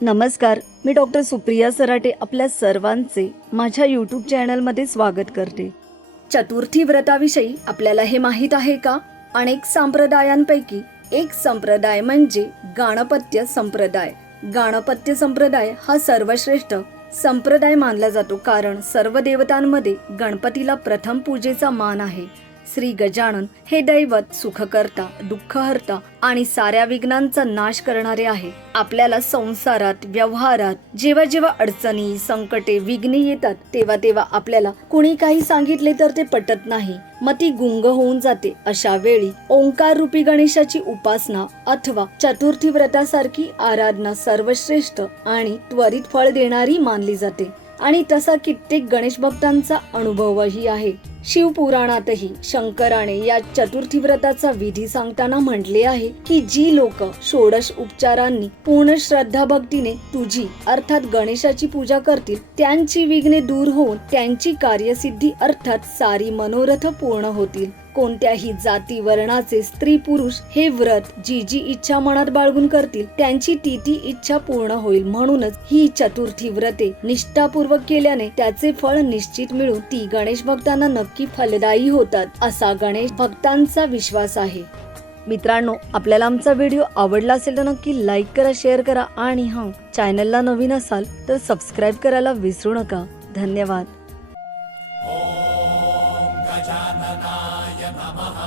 नमस्कार मी डॉक्टर सुप्रिया सराटे आपल्या सर्वांचे माझ्या यूट्यूब चॅनलमध्ये स्वागत करते. चतुर्थी व्रताविषयी आपल्याला हे माहीत आहे का? अनेक संप्रदायांपैकी एक संप्रदाय म्हणजे गाणपत्य संप्रदाय. गाणपत्य संप्रदाय हा सर्वश्रेष्ठ संप्रदाय मानला जातो कारण सर्व देवतांमध्ये गणपतीला प्रथम पूजेचा मान आहे. श्री गजानन हे दैवत सुखकर्ता दुःखहर्ता आणि साऱ्या विघ्नांचा नाश करणारे आहे. आपल्याला संसारात व्यवहारात जेव्हा जेव्हा अडचणी संकटे विघ्ने येतात तेव्हा तेव्हा आपल्याला कुणी काही सांगितले तर ते पटत नाही. मती गुंग होऊन जाते. अशा वेळी ओंकार रूपी गणेशाची उपासना अथवा चतुर्थी व्रतासारखी आराधना सर्वश्रेष्ठ आणि त्वरित फळ देणारी मानली जाते. आणि तसा कित्येक गणेश भक्तांचा अनुभवही आहे. शिवपुराणातही शंकराने या चतुर्थी व्रताचा विधी सांगताना म्हटले आहे की जी लोक षोडश उपचारांनी पूर्ण श्रद्धा भक्तीने तुझी अर्थात गणेशाची पूजा करतील त्यांची विघ्ने दूर होऊन त्यांची कार्यसिद्धी अर्थात सारी मनोरथ पूर्ण होतील. कोणत्याही जाती वर्णाचे स्त्री पुरुष हे व्रत जी जी इच्छा मनात बाळगून करतील त्यांची ती ती इच्छा पूर्ण होईल म्हणूनच ही चतुर्थी व्रते निष्ठापूर्वक केल्याने त्याचे फळ निश्चित मिळून ती गणेश भक्तांना नक्की फलदायी होतात असा गणेश भक्तांचा विश्वास आहे. मित्रांनो आपल्याला आमचा व्हिडिओ आवडला असेल तर नक्की लाईक करा शेअर करा आणि हां चॅनलला नवीन असाल तर सबस्क्राईब करायला विसरू नका. धन्यवाद. गजाननाय नमः